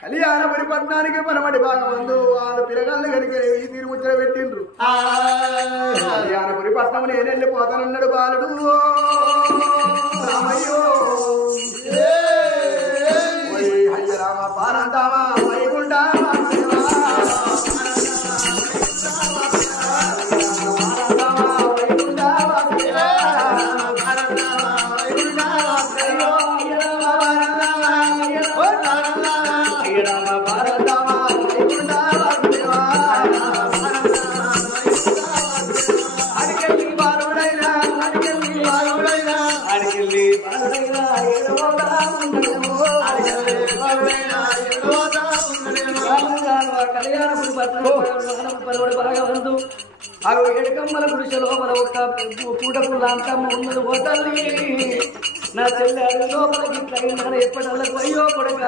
కళ్యాణపడి పట్టణానికి పనమటి బాగా మందు వాళ్ళ పిల్లగాళ్ళు కనుక ఈ తీరు ముచ్చట పెట్టిండ్రు. కళ్యాణపురి పట్నం నేను వెళ్ళిపోతానన్నాడు బాలుడు. రామయ్యో అయ్య రామ పానందామా వైకుంఠా అవి ఎడకమ్మల గుడిసె లోపల ఒక పూట పుల్ల అంతమ్మ ఉన్నది పోతల్లి. నా చెల్లె లోపలికి ఇట్లా ఎప్పటికల్లకు అయ్యో కొడుక